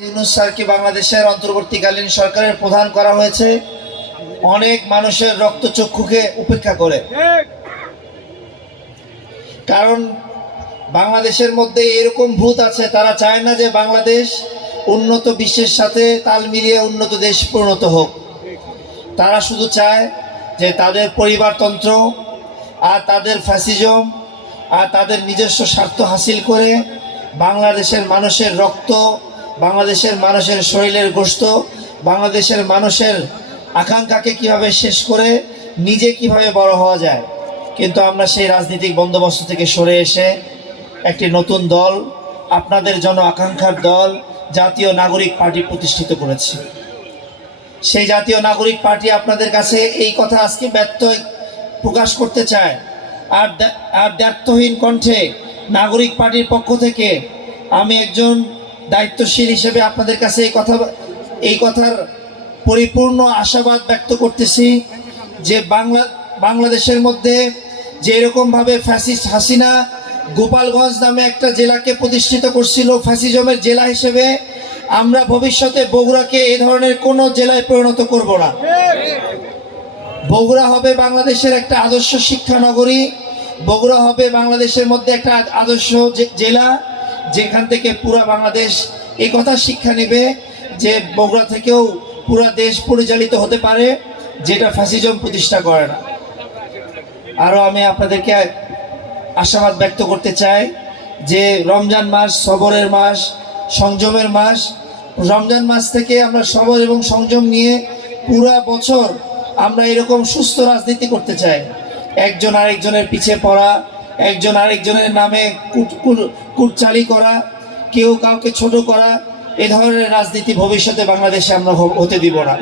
ইউনূস স্যারকে বাংলাদেশের অন্তর্বর্তীকালীন সরকারের প্রধান করা হয়েছে অনেক মানুষের রক্তচক্ষুকে উপেক্ষা করে। কারণ বাংলাদেশের মধ্যে এরকম ভূত আছে, তারা চায় না যে বাংলাদেশ উন্নত বিশ্বের সাথে তাল মিলিয়ে উন্নত দেশ পরিণত হোক। তারা শুধু চায় যে তাদের পরিবারতন্ত্র আর তাদের ফ্যাসিজম আর তাদের নিজস্ব স্বার্থ হাসিল করে বাংলাদেশের মানুষের রক্ত, বাংলাদেশের মানুষের শরীরের গোশত, বাংলাদেশের মানুষের আকাঙ্ক্ষাকে কিভাবে শেষ করে নিজে কিভাবে বড় হওয়া যায়। কিন্তু আমরা সেই রাজনৈতিক বন্দোবস্ত থেকে সরে এসে একটি নতুন দল, আপনাদের জন আকাঙ্ক্ষার দল জাতীয় নাগরিক পার্টি প্রতিষ্ঠিত করেছি। সেই জাতীয় নাগরিক পার্টি আপনাদের কাছে এই কথা আজকে ব্যর্থ প্রকাশ করতে চায়। আর ব্যর্থহীন কণ্ঠে নাগরিক পার্টির পক্ষ থেকে আমি একজন দায়িত্বশীল হিসেবে আপনাদের কাছে এই কথার পরিপূর্ণ আশাবাদ ব্যক্ত করতেছি যে বাংলাদেশের মধ্যে যে এরকমভাবে ফ্যাসিস্ট হাসিনা গোপালগঞ্জ নামে একটা জেলাকে প্রতিষ্ঠিত করছিল ফ্যাসিজমের জেলা হিসেবে, আমরা ভবিষ্যতে বগুড়াকে এ ধরনের কোনো জেলায় পরিণত করব না। বগুড়া হবে বাংলাদেশের একটা আদর্শ শিক্ষা নগরী। বগুড়া হবে বাংলাদেশের মধ্যে একটা আদর্শ জেলা, যেখান থেকে পুরা বাংলাদেশ এই কথা শিক্ষা নেবে যে বগুড়া থেকেও পুরা দেশ পরিচালিত হতে পারে, যেটা ফ্যাসিজম প্রতিষ্ঠা করে না। আরও আমি আপনাদেরকে আশাবাদ ব্যক্ত করতে চাই যে রমজান মাস সবরের মাস, সংযমের মাস। রমজান মাস থেকে আমরা সবর এবং সংযম নিয়ে পুরা বছর আমরা এরকম সুস্থ রাজনীতি করতে চাই। একজন আরেকজনের পিছে পড়া, একজন আরেকজনের নামে কুটচালি করা, কেউ কাউকে ছোট করা, এ ধরনের রাজনীতি ভবিষ্যতে বাংলাদেশে আমরা হতে দিব না।